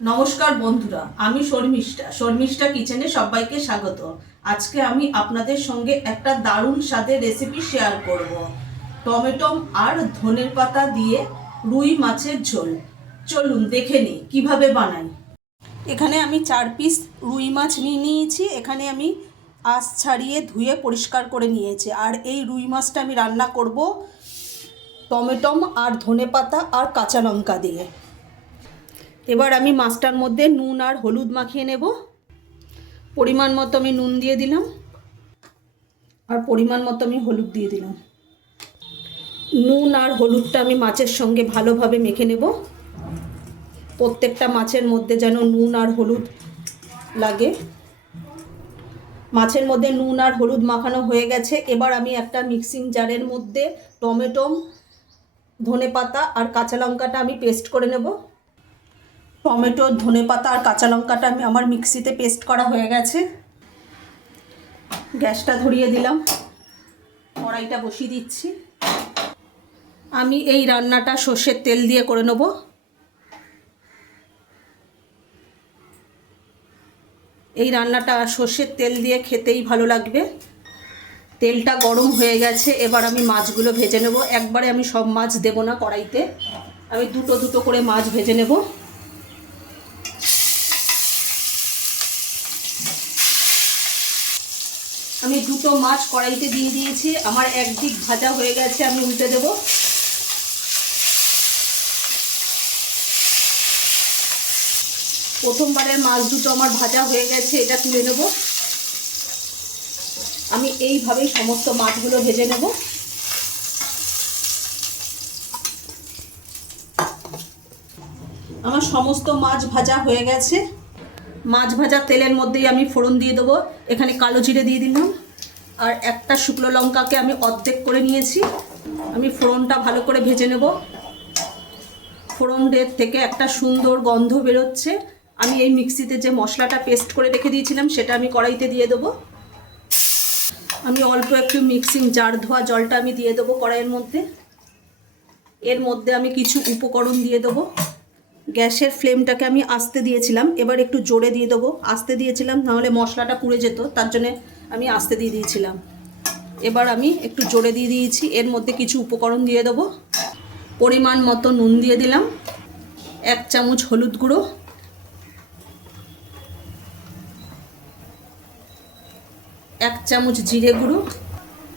নমস্কার বন্ধুরা, আমি শর্মিষ্ঠা কিচেনে সবাইকে স্বাগত। আজকে আমি আপনাদের সঙ্গে একটা দারুণ স্বাদের রেসিপি শেয়ার করব। টমেটো আর ধনের পাতা দিয়ে রুই মাছের ঝোল। চলুন দেখে নিই কিভাবে বানাই। এখানে আমি 4 পিস রুই মাছ নিয়েছি। এখানে আমি আঁশ ছাড়িয়ে ধুয়ে পরিষ্কার করে নিয়েছি। আর এই রুই মাছটা আমি রান্না করব টমেটো আর ধনে পাতা আর কাঁচা লঙ্কা দিয়ে। এবার আমি মাছটার মধ্যে নুন আর হলুদ মাখিয়ে নেব। পরিমাণ মতো আমি নুন দিয়ে দিলাম আর পরিমাণ মতো আমি হলুদ দিয়ে দিলাম। নুন আর হলুদটা আমি মাছের সঙ্গে ভালোভাবে মেখে নেব। প্রত্যেকটা মাছের মধ্যে যেন নুন আর হলুদ লাগে। মাছের মধ্যে নুন আর হলুদ মাখানো হয়ে গেছে। এবার আমি একটা মিক্সিং জারের মধ্যে টমেটো, ধনেপাতা আর কাঁচা লঙ্কাটা আমি পেস্ট করে নেব। টমেটো, ধনেপাতা আর কাঁচা লঙ্কাটা আমার মিক্সিতে পেস্ট করা হয়ে গেছে। গ্যাসটা ধরিয়ে দিলাম, কড়াইটা বসিয়ে দিচ্ছি। আমি এই রান্নাটা সর্ষের তেল দিয়ে করে নেব। এই রান্নাটা সর্ষের তেল দিয়ে খেতেই ভালো লাগবে। তেলটা গরম হয়ে গেছে। এবার আমি মাছগুলো ভেজে নেব। একবারে আমি সব মাছ দেব না কড়াইতে, আমি দুটো দুটো করে মাছ ভেজে নেব। আমি দুটো মাছ কড়াইতে দিয়ে দিয়েছি। আমার একদিক ভাজা হয়ে গেছে, আমি উল্টে দেব। প্রথমবারের মাছ দুটো আমার ভাজা হয়ে গেছে, এটা তুলে নেব। আমি এইভাবেই সমস্ত মাছগুলো ভেজে নেব। আমার সমস্ত মাছ ভাজা হয়ে গেছে। মাছ ভাজা তেলের মধ্যেই আমি ফোড়ন দিয়ে দেবো। এখানে কালো জিরে দিয়ে দিলাম আর একটা শুকনো লঙ্কাকে আমি অর্ধেক করে নিয়েছি। আমি ফোড়নটা ভালো করে ভেজে নেব। ফোড়নের থেকে একটা সুন্দর গন্ধ বেরোচ্ছে। আমি এই মিক্সিতে যে মশলাটা পেস্ট করে রেখে দিয়েছিলাম সেটা আমি কড়াইতে দিয়ে দেবো। আমি অল্প একটু মিক্সিং জার ধোয়া জলটা আমি দিয়ে দেবো কড়াইয়ের মধ্যে। এর মধ্যে আমি কিছু উপকরণ দিয়ে দেবো। গ্যাসের ফ্লেমটাকে আমি আস্তে দিয়েছিলাম, এবার একটু জোরে দিয়ে দেবো। আস্তে দিয়েছিলাম নাহলে মশলাটা পুড়ে যেত, তার জন্যে আমি আস্তে দিয়ে দিয়েছিলাম। এবার আমি একটু জোরে দিয়ে দিয়েছি। এর মধ্যে কিছু উপকরণ দিয়ে দেবো। পরিমাণ মতো নুন দিয়ে দিলাম, 1 চামচ হলুদ গুঁড়ো, 1 চামচ জিরে গুঁড়ো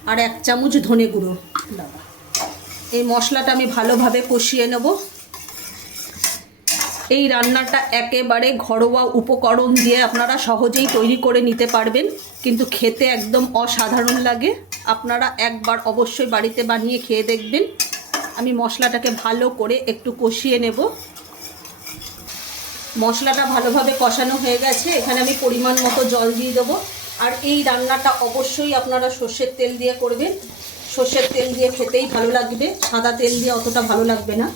আর 1 চামচ ধনে গুঁড়ো। এই মশলাটা আমি ভালোভাবে কষিয়ে নেব। এই রান্নাটা একেবারে ঘরোয়া উপকরণ দিয়ে আপনারা সহজেই তৈরি করে নিতে পারবেন, কিন্তু খেতে একদম অসাধারণ লাগে। আপনারা একবার অবশ্যই বাড়িতে বানিয়ে খেয়ে দেখবেন। আমি মশলাটাকে ভালো করে একটু কষিয়ে নেব। মশলাটা ভালোভাবে কষানো হয়ে গেছে। এখানে আমি পরিমাণ মতো জল দিয়ে দেবো। আর এই রান্নাটা অবশ্যই আপনারা সর্ষের তেল দিয়ে করবেন। সর্ষের তেল দিয়ে খেতেই ভালো লাগবে, সাদা তেল দিয়ে অতটা ভালো লাগবে না।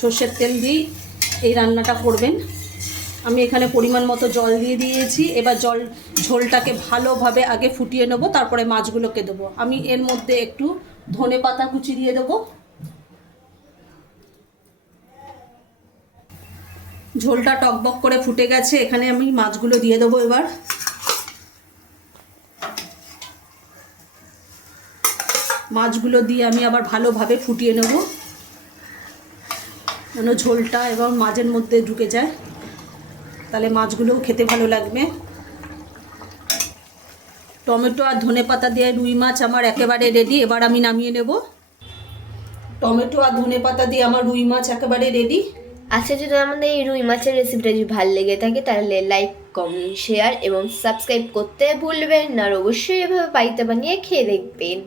সর্ষের তেল দিয়েই এই রান্নাটা করবেন। আমি এখানে পরিমাণ মতো জল দিয়ে দিয়েছি। এবার ঝোলটাকে ভালোভাবে আগে ফুটিয়ে নেব, তারপরে মাছগুলোকে দেবো। আমি এর মধ্যে একটু ধনে পাতা কুচি দিয়ে দেবো। ঝোলটা টকবক করে ফুটে গেছে। এখানে আমি মাছগুলো দিয়ে দেবো। এবার মাছগুলো দিয়ে আমি আবার ভালোভাবে ফুটিয়ে নেব, যেন ঝোলটা এবং মাছের মধ্যে ঢুকে যায়, তাহলে মাছগুলোও খেতে ভালো লাগবে। টমেটো আর ধনেপাতা দিয়ে রুই মাছ আমার একেবারে রেডি। এবার আমি নামিয়ে নেব। টমেটো আর ধনেপাতা দিয়ে আমার রুই মাছ একেবারে রেডি। আচ্ছা, যদি আমাদের এই রুই মাছের রেসিপিটা যদি ভালো লেগে থাকে তাহলে লাইক, কমেন্ট, শেয়ার এবং সাবস্ক্রাইব করতে ভুলবেন না। আর অবশ্যই এভাবে বাড়িতে বানিয়ে খেয়ে দেখবেন।